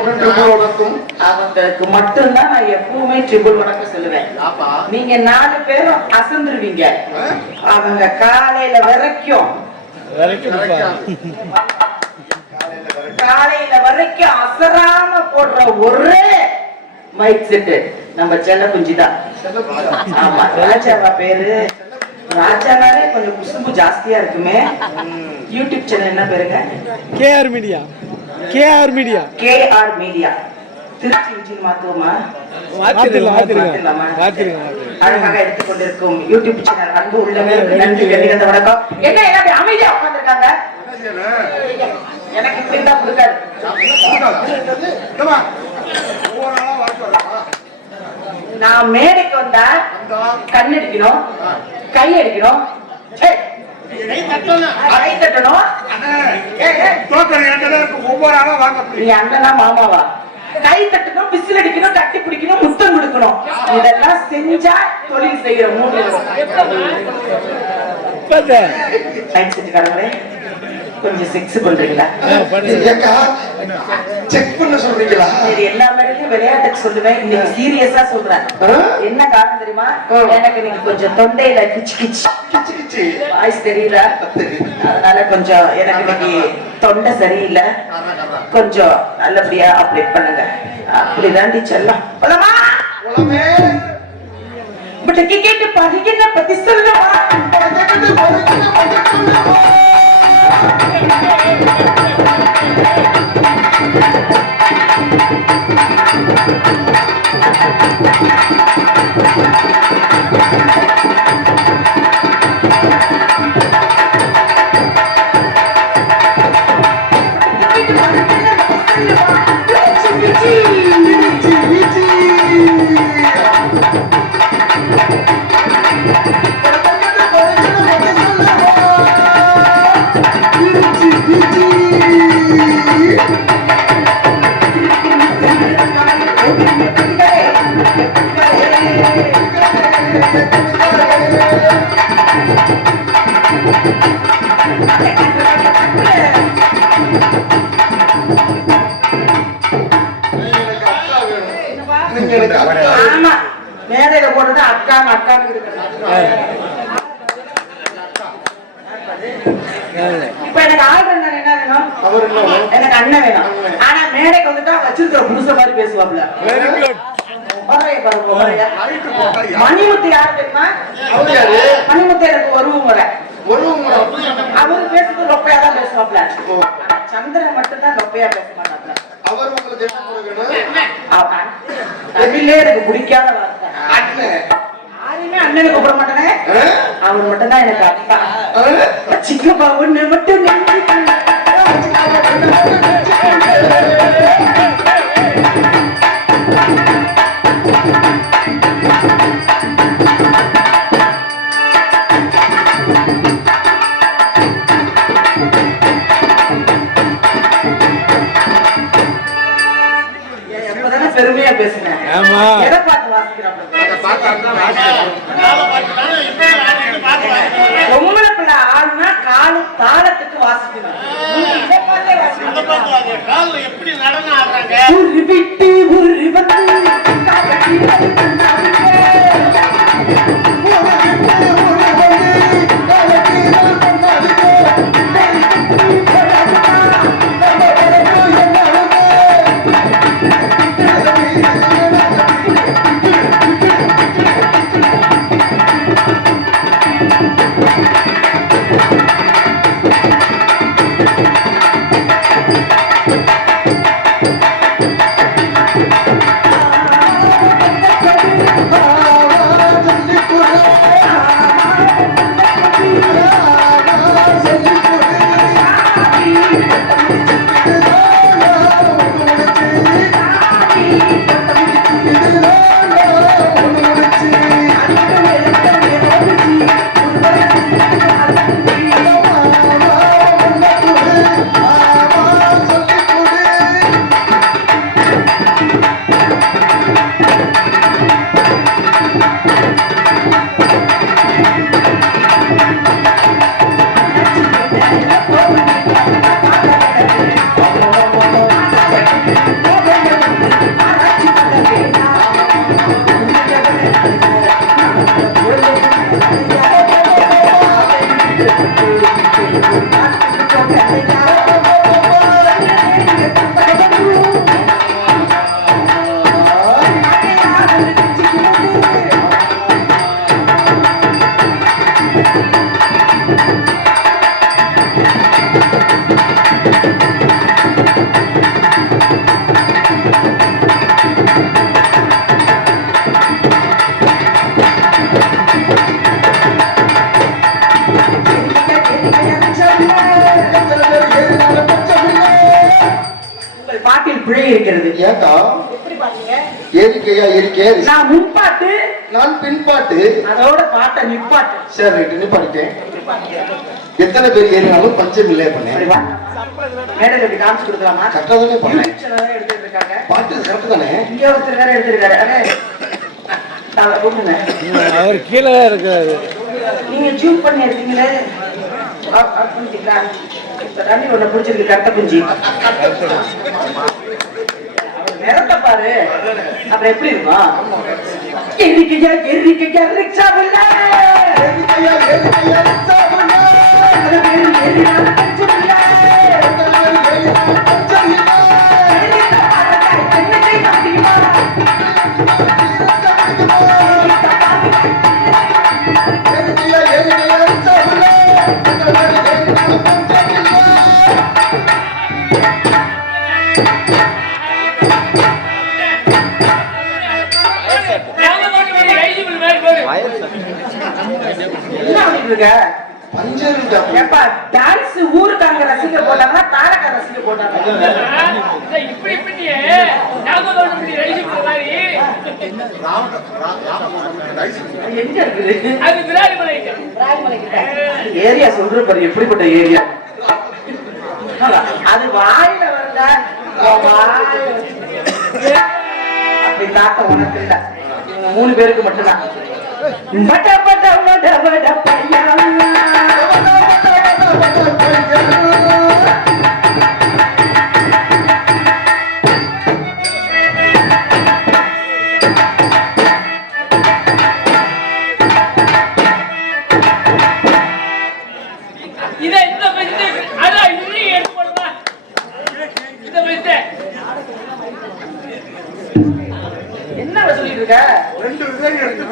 அவங்களுக்கு மட்டும் ட்ரிபிள் வணக்கம் அவங்களுக்கு மட்டும்தான் நான் எப்பவுமே ட்ரிபிள் வணக்கம் சொல்லுவேன். நீங்க நாலு பேரும் அசந்துருவீங்க. அவங்க காலையில வரைக்கும் காலையில வரைக்கும் அசராம போடுற ஒரே மைக் செட்டு நம்ம செல்ல குஞ்சி தான். ஆமா ராஜாவா பேரு? ராஜானாலே கொஞ்சம் குசும்பு ஜாஸ்தியா இருக்குமே. யூடியூப் சேனல் என்ன பேருங்க? KR media. KR media KR media Trichy Vijay மாத்துவோமா அழகாக எடுத்துக்கொண்டிருக்கும் யூடியூப் சேனல் அன்பு உள்ளவர்களுக்கு நன்றி கண்டித வணக்கம். என்ன என்ன அப்படி அமைதியா உட்கார்ந்திருக்காங்க? எனக்கு இப்படி தான் கொடுக்காது. நான் மேடைக்கு வந்தா கண் அடிக்கணும் கை அடிக்கணும் கை தட்டணும். ஏய், ஏய், ஒவ்வொரு ஆளா வாங்க நீ அண்ணனா மாமாவா? கை தட்டணும் விசில் அடிக்கணும் கட்டி பிடிக்கணும் முத்தம் கொடுக்கணும். இதெல்லாம் செஞ்சா தொழில் செய்யற மூணு. செஞ்சுக்காரங்களே. கொஞ்சம் செக்ஸ் பண்றீங்களா ஏக்கா செக் பண்ண சொல்றீங்களா? சரி எல்லா மேடையும் விளையாட்டுக்கு சொல்லுவேன். இன்னைக்கு சீரியஸா சொல்றேன்? என்ன காரணம் தெரியுமா. எனக்கு இன்னைக்கு கொஞ்சம் தொண்டையில கிச்சு கிச்சு. கிச்சு கிச்சு. வாய்ஸ் தெரியல. தெரியுது. அதனால கொஞ்சம் எனக்கு இன்னைக்கு தொண்டை சரியில்லை. கொஞ்சம் நல்லபடியா அப்டேட் பண்ணுங்க. அப்படிதாண்டி செல்லம் போலாமா பட் கேட்டு பருகின பத்தி சொல்லுமா பறக்குது. வீச்சு, புதுச மாதிரி பேசுவாப்ல வெரி குட் யாரு? மணிமுத்து யாரு தெரியுமா? மணிமுத்து எனக்கு முறை. அவரு பேசுறது ரொப்பையா தான் பேசுவாப்ல சந்திரன் மட்டும் தான் ரொப்பையா பேச மாட்டாப்ல. அவர் தமிழ்லே எனக்கு பிடிக்காத வார்த்தை. யாரையுமே அண்ணனுக்கு கூப்பிட மாட்டானே? அவர் மட்டும் தான் எனக்கு அப்பா? சிக்கப்பா ஒண்ணு மட்டும் இருக்கிறது. ஏரிக்கையா ஏரிக்கை? நான் முன்பாட்டு. நான் பின்பாட்டு. அதோட பாட்டை நிப்பாட்டு. சரி ரைட்டு நிப்பாட்டிட்டேன் எத்தனை பேர் ஏறினாலும் பஞ்சம் இல்லை பண்ணேன். மேடையில இப்படி காமிச்சு கொடுக்கலாமா? தானே பண்ணேன். இருக்காங்க. பாட்டு கரெக்ட் தானே? இங்க ஒருத்தர் வேற எடுத்திருக்காரு. அவரை கீழே இருக்கிறாரு நீங்க ஜூம் பண்ணி எடுத்தீங்களே? பண்ணிட்டீங்களா ஒண்ணு பிடிச்சிருக்கு கட்ட குஞ்சு. நிறத்த பாரு. அப்புறம் எப்படி இருக்கும்? எரிக்கையா எரிக்கையா ரிக்ஷா ஏரிக்கையா சாப்பிடுங்க. எரினால எங்க இருக்குது? அது விராடி மலைக்கு ஏரியா சொல்ற பாரு எப்படிப்பட்ட ஏரியா? அது வாயில வந்து- அப்படி உனக்கு இல்ல. மூணு பேருக்கு மட்டும்தான். பட்ட பட்ட பட்ட பட்ட பையா என்ன சொல்லிட்டு இருக்க ரெண்டு எடுத்து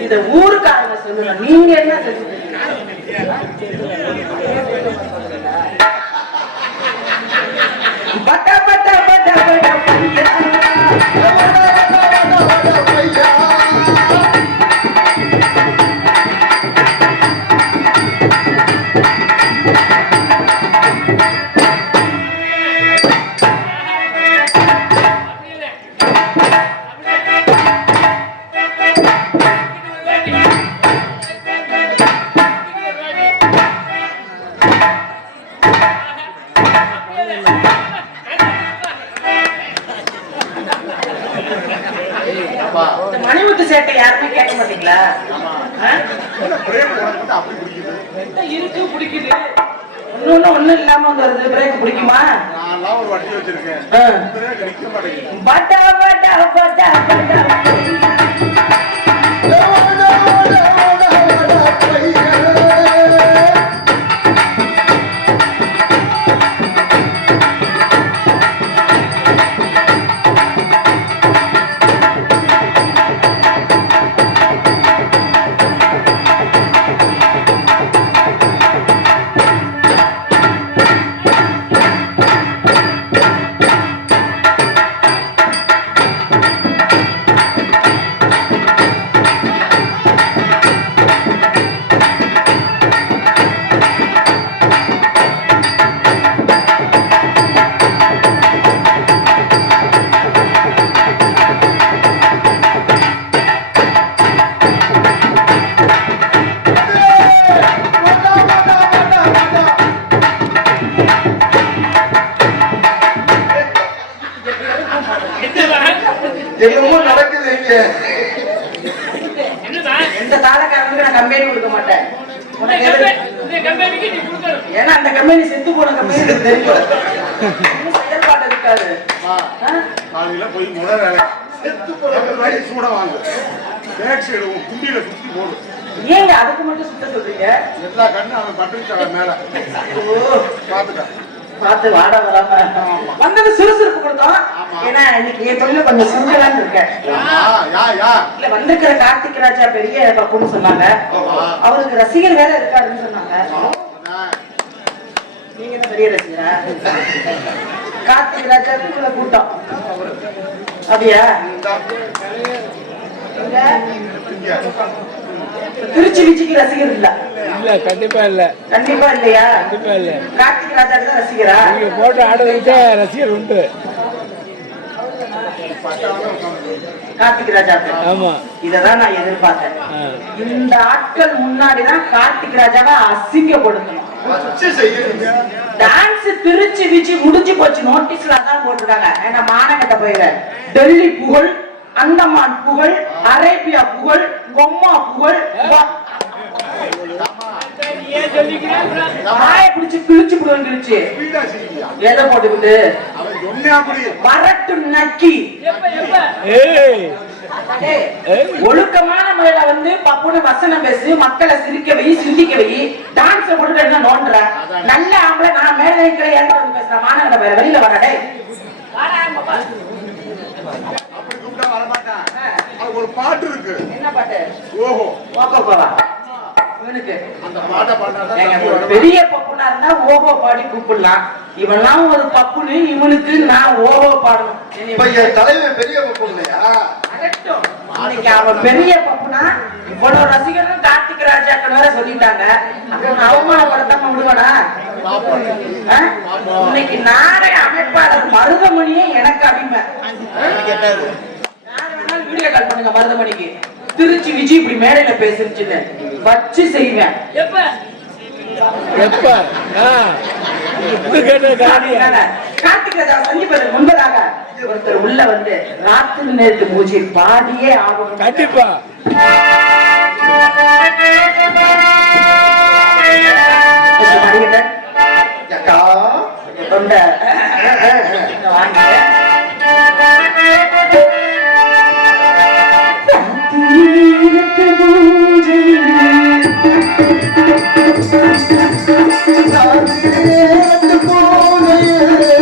இந்த ஊருக்காரங்க நீங்க என்ன சொல்லிட்டு பட்ட பட்ட பட்ட பட்ட தெரியும். செயல்பாடு இருக்காது? காலையில போய் முத வேலை. செத்து போற மாதிரி சூட வாங்க. சைடு உன் குண்டியில சுத்தி போடு ஏங்க அதுக்கு மட்டும் சுத்த இருக்கீங்க எல்லா கண்ணும் அவன் பட்டுச்சால மேல. ஓ பாத்துக்க பார்த்து வாட வராம. வந்தது சுறுசுறுப்பு கொடுத்தோம். ஏன்னா இன்னைக்கு என் தொழில கொஞ்சம் சுருங்கலான்னு இருக்கேன். யா யா யா. இல்ல வந்திருக்கிற கார்த்திக் ராஜா பெரிய பப்புன்னு சொன்னாங்க. அவருக்கு ரசிகர் வேற இருக்காருன்னு சொன்னாங்க. நீங்க தான் பெரிய ரசிகரா? கார்த்திக் ராஜாவுக்கு இவ்வளவு கூட்டம். அப்படியா. திருச்சி விஜய்க்கு ரசிகர் இல்ல. இல்ல கண்டிப்பா இல்ல. கண்டிப்பா இல்லையா? கண்டிப்பா இல்ல. கார்த்திக் தான் ரசிகரா? நீங்க போட்ட ஆடுறதுக்கு ரசிகர் உண்டு. கார்த்திக் ராஜாக்கு ஆமா. இததான் நான் எதிர்பார்த்தேன். இந்த ஆட்கள் முன்னாடிதான் கார்த்திக் ராஜாவை அசிங்கப்படுத்தணும். டான்ஸ் திருச்சி விச்சி முடிஞ்சு போச்சு. நோட்டீஸ்ல தான் போட்டிருக்காங்க. ஏன்னா மாநகட்ட போயிடுறேன் டெல்லி புகழ் அந்தமான் புகழ் அரேபியா புகழ் கொம்மா புகழ் வாயை பிடிச்சு செய்யுங்க. எதை போட்டுக்கிட்டு? அவன் சொன்னா அப்படி. வரட்டு நக்கி. ஒழுக்கமான முறையில வந்து பப்புனு வசனம் பேசு மக்களை சிரிக்க வை சிந்திக்க வை. டான்ஸ் போட்டுட்டு என்ன நோண்டுற நல்ல ஆம்பளை நான் மேல இருக்கிற ஏன் பேசுறேன் மாநகர பேர வெளியில வர டேய். வாடா, இங்க வா. அப்படி கூப்பிட்டா வரமாட்டான். அதுக்கு ஒரு பாட்டு இருக்கு. என்ன பாட்டு? ஓஹோ. ஓகோ போவா. இவனுக்கு அந்த ஒரு வரமாட்டான். பெரிய பப்புனா இருந்தா ஓஹோ பாடி கூப்பிடலாம். இவன்லாம் ஒரு பப்புனு இவனுக்கு நான் ஓஹோ பாடணும். இப்ப என் தலைவன் பெரிய பக்கம் இல்லையா. இன்னைக்கு அவன் பெரிய பப்புனா இவ்வளவு ரசிகர்கள் கார்த்திக் ராஜாக்கள் வேற சொல்லிட்டாங்க. அவமானப்படுத்தாம விடுவானா? இன்னைக்கு நாடக அமைப்பாளர் மருதமணியே எனக்கு அடிமை வீடியோ கால் பண்ணுங்க மருதமணிக்கு. திருச்சி விஜய் இப்படி மேடையில பேசுச்சுன்னு வச்சு செய்வேன் எப்ப எப்ப முன்பதாக ஒருத்தர் உள்ள வந்து ராத்திரி நேரத்து பூஜை பாடியே ஆகணும் கண்டிப்பா அக்கா தொண்டை ناغے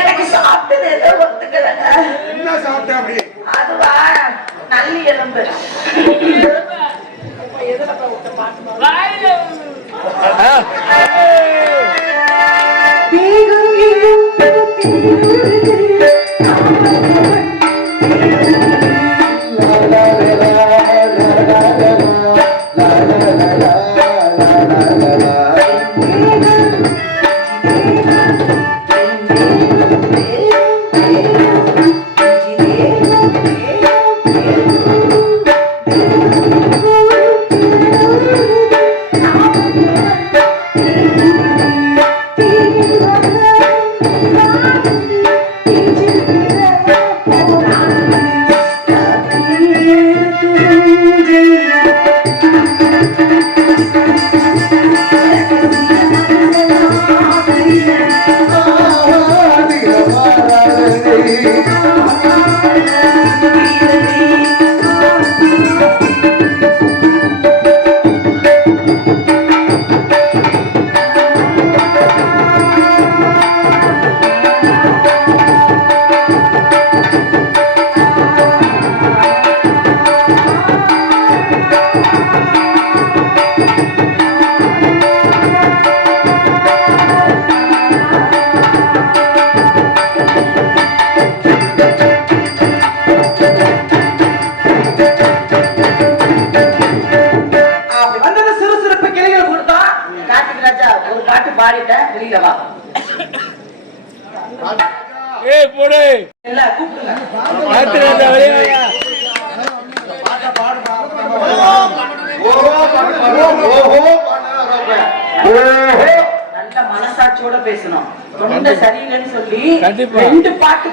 எனக்கு சாப்பிட்டது ஏதோ ஒத்துக்கலைங்க. என்ன சாப்பிட்ட அப்படி? அதுவா? நல்லி எலும்பு. வாயில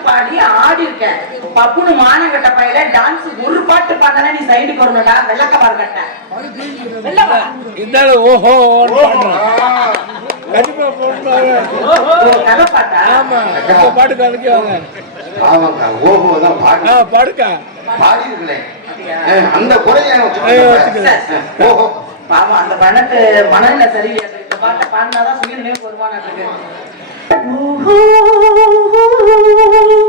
பாடி ஆடி இருக்கேன் பப்புனு மானங்கட்ட பையில டான்ஸ் ஒரு பாட்டு பாடினா நீ சைடுக்கு வரணும்டா வெள்ளக்க பாருக்கட்ட வெள்ளவா இருந்தாலும் ஓஹோ பாடுக்கா. பாடி அந்த குறைய. ஓஹோ. பாவம் அந்த பணத்து மனநிலை சரியில்லை. இந்த பாட்டை பாடினாதான் சுய நினைவு Oh.